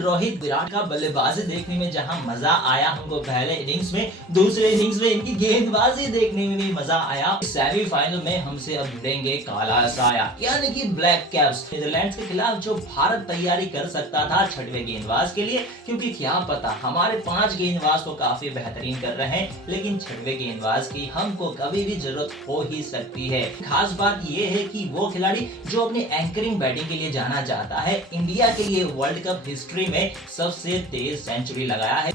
रोहित विराट का बल्लेबाजी देखने में जहां मजा आया हमको पहले इनिंग्स में, दूसरे इनिंग्स में इनकी गेंदबाजी देखने में भी मजा आया। सेमीफाइनल में हमसे अब भिड़ेंगे काला साया यानी कि ब्लैक कैप्स। नीदरलैंड्स के खिलाफ जो भारत तैयारी कर सकता था छठवें गेंदबाज के लिए, क्योंकि क्या पता हमारे 5 गेंदबाज तो काफी बेहतरीन कर रहे हैं, लेकिन छठवें गेंदबाज की हमको कभी भी जरूरत हो ही सकती है। खास बात यह है कि वो खिलाड़ी जो अपनी एंकरिंग बैटिंग के लिए जाना जाता है, इंडिया के लिए वर्ल्ड कप हिस्ट्री में सबसे तेज सेंचुरी लगाया है।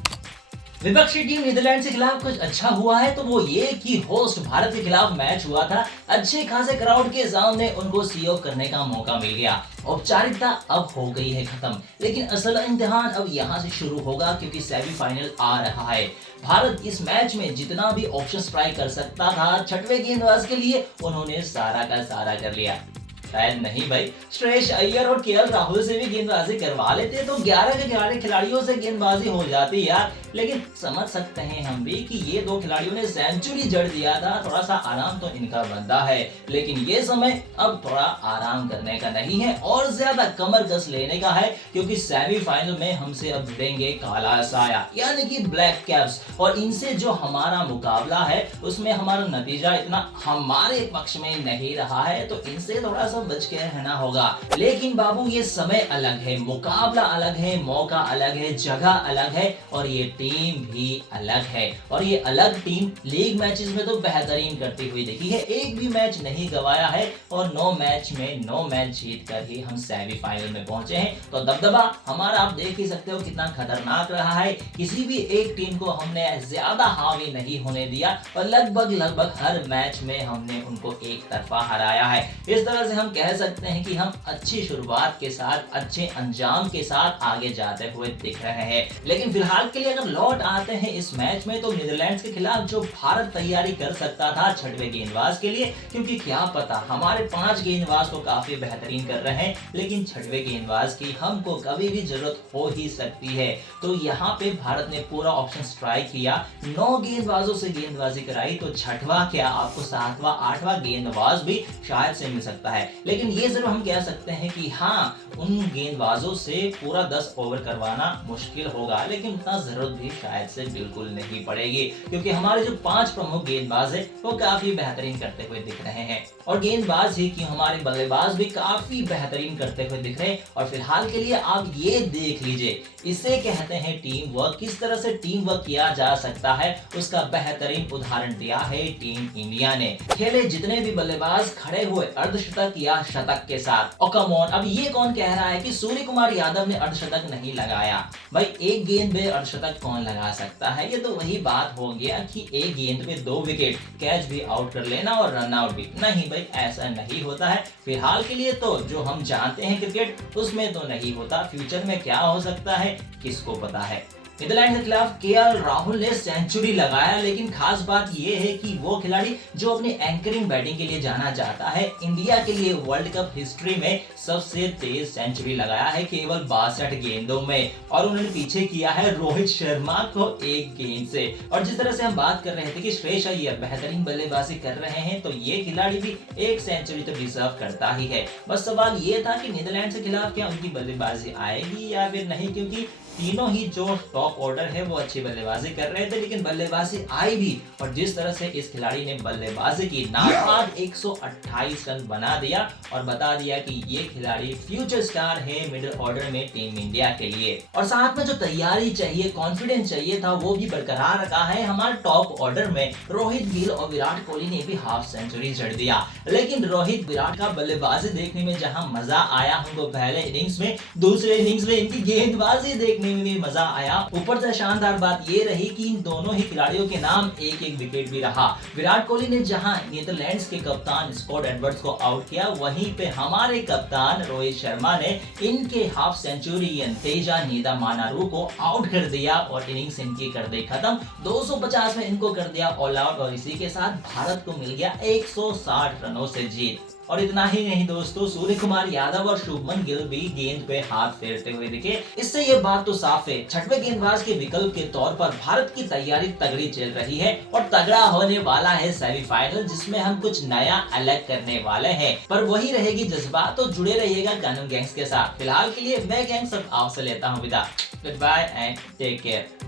विपक्षी टीम नीदरलैंड के खिलाफ कुछ अच्छा हुआ है तो वो ये कि होस्ट भारत के खिलाफ मैच हुआ था, अच्छे खासे क्राउड के सामने उनको सी ऑफ करने का मौका मिल गया। औपचारिकता अब हो गई है खत्म, लेकिन असल इम्तिहान अब यहाँ से शुरू होगा, क्योंकि सेमीफाइनल आ रहा है। भारत इस मैच में जितना भी ऑप्शन ट्राई कर सकता था छठवें गेंदबाज के लिए, उन्होंने सारा का सारा कर लिया। शायद नहीं भाई, श्रेयस अय्यर और केएल राहुल से भी गेंदबाजी करवा लेते तो 11 के 11 खिलाड़ियों से गेंदबाजी हो जाती यार। लेकिन समझ सकते हैं हम भी कि ये 2 खिलाड़ियों ने सेंचुरी जड़ दिया था, थोड़ा सा आराम तो इनका बनता है। लेकिन ये समय अब थोड़ा आराम करने का नहीं है और ज्यादा कमर कस लेने का है, क्योंकि सेमीफाइनल में हमसे अब भिड़ेंगे काला साया यानी कि ब्लैक कैप्स। और इनसे जो हमारा मुकाबला है उसमें हमारा नतीजा इतना हमारे पक्ष में नहीं रहा है, तो इनसे थोड़ा सा बच के रहना होगा। लेकिन बाबू ये समय अलग है, मुकाबला अलग है, मौका अलग है, जगह अलग है और ये टीम भी अलग है। और ये अलग टीम लीग मैचेस में तो बेहतरीन करती हुई देखी है, एक भी मैच नहीं गवाया है और 9 मैच में 9 मैच जीत कर ही हम सेमीफाइनल में पहुंचे हैं। तो दबदबा हमारा आप देख ही सकते हो कितना खतरनाक रहा है। किसी भी एक टीम को हमने ज्यादा हावी नहीं होने दिया और लगभग हर मैच में हमने उनको एक तरफा हराया है। इस तरह से हम कह सकते हैं कि हम अच्छी शुरुआत के साथ अच्छे अंजाम के साथ आगे जाते हुए दिख रहे हैं। लेकिन फिलहाल के लिए अगर लौट आते हैं इस मैच में, तो नीदरलैंड्स के खिलाफ जो भारत तैयारी कर सकता था छठवें गेंदबाज के लिए, क्योंकि क्या पता हमारे 5 गेंदबाज तो काफी बेहतरीन कर रहे हैं, लेकिन छठवें गेंदबाज की हमको कभी भी जरूरत हो ही सकती है। तो यहाँ पे भारत ने पूरा ऑप्शन ट्राई किया, 9 गेंदबाजों से गेंदबाजी कराई, तो छठवां क्या आपको 7वां 8वां गेंदबाज भी शायद से मिल सकता है। लेकिन ये जरूर हम कह सकते हैं कि हाँ, उन गेंदबाजों से पूरा 10 ओवर करवाना मुश्किल होगा, लेकिन उतना जरूरत भी शायद से बिल्कुल नहीं पड़ेगी, क्योंकि हमारे जो 5 प्रमुख गेंदबाज हैं वो काफी बेहतरीन करते हुए दिख रहे हैं। और गेंदबाज ही क्यों, हमारे बल्लेबाज भी काफी बेहतरीन करते हुए दिख रहे हैं। और फिलहाल के लिए आप ये देख लीजिए, इसे कहते हैं टीम वर्क। किस तरह से टीम वर्क किया जा सकता है उसका बेहतरीन उदाहरण दिया है टीम इंडिया ने। खेले जितने भी बल्लेबाज खड़े हुए अर्धशतक या शतक के साथ। और कम ऑन, अब ये कौन कह रहा है कि सूर्य कुमार यादव ने अर्धशतक नहीं लगाया? भाई एक गेंद में अर्धशतक कौन लगा सकता है? ये तो वही बात हो गया कि एक गेंद में 2 विकेट, कैच भी आउट कर लेना और रन आउट भी। नहीं भाई, ऐसा नहीं होता है। फिलहाल के लिए तो जो हम जानते हैं क्रिकेट, उसमें तो नहीं होता। फ्यूचर में क्या हो सकता है किसको पता है। नीदरलैंड के खिलाफ केएल राहुल ने सेंचुरी लगाया, लेकिन खास बात यह है कि वो खिलाड़ी जो अपनी एंकरिंग बैटिंग के लिए जाना जाता है, इंडिया के लिए वर्ल्ड कप हिस्ट्री में सबसे तेज सेंचुरी लगाया है केवल 62 गेंदों में, और उन्होंने पीछे किया है रोहित शर्मा को 1 गेंद से। और जिस तरह से हम बात कर रहे थे कि श्रेयस अय्यर बेहतरीन बल्लेबाजी कर रहे हैं, तो ये खिलाड़ी भी 1 सेंचुरी तो डिजर्व करता ही है। बस सवाल ये था कि नीदरलैंड के खिलाफ क्या उनकी बल्लेबाजी आएगी या फिर नहीं, क्योंकि तीनों ही जो टॉप ऑर्डर है वो अच्छी बल्लेबाजी कर रहे थे, लेकिन बल्लेबाजी आई भी। और जिस तरह से इस खिलाड़ी ने बल्लेबाजी की, नाबाद 128 रन बना दिया और बता दिया कि ये खिलाड़ी फ्यूचर स्टार है मिडिल ऑर्डर में टीम इंडिया के लिए। और साथ में जो तैयारी चाहिए, कॉन्फिडेंस चाहिए था, वो भी बरकरार रखा है हमारे टॉप ऑर्डर में। रोहित, गिल और विराट कोहली ने भी हाफ सेंचुरी जड़ दिया। लेकिन रोहित विराट का बल्लेबाजी देखने में जहां मजा आया हमको पहले इनिंग्स में, दूसरे इनिंग्स में इनकी गेंदबाजी देखने में भी मजा आया। ऊपर से शानदार बात ये रही कि इन दोनों ही खिलाड़ियों के नाम 1-1 विकेट भी रहा। विराट कोहली ने जहां नीदरलैंड्स के कप्तान स्कॉट एडवर्ड्स को आउट किया, वहीं पे हमारे कप्तान रोहित शर्मा ने इनके हाफ सेंचुरियन तेजा नीदामानारू को आउट कर दिया और इनिंग्स इनकी कर दी खत्म। 250 में इनको कर दिया ऑल आउट और इसी के साथ भारत को मिल गया 160 रनों से जीत। और इतना ही नहीं दोस्तों, सूर्य कुमार यादव और शुभमन गिल भी गेंद पे हाथ फेरते हुए दिखे। इससे ये बात तो साफ है, छठवें गेंदबाज के विकल्प के तौर पर भारत की तैयारी तगड़ी चल रही है और तगड़ा होने वाला है सेमीफाइनल, जिसमें हम कुछ नया अलग करने वाले हैं। पर वही रहेगी जज्बात, तो जुड़े रहिएगा कानून गैंग्स के साथ। फिलहाल के लिए मैं गैंग्स अब आपसे लेता हूँ विदा। Good bye and take care.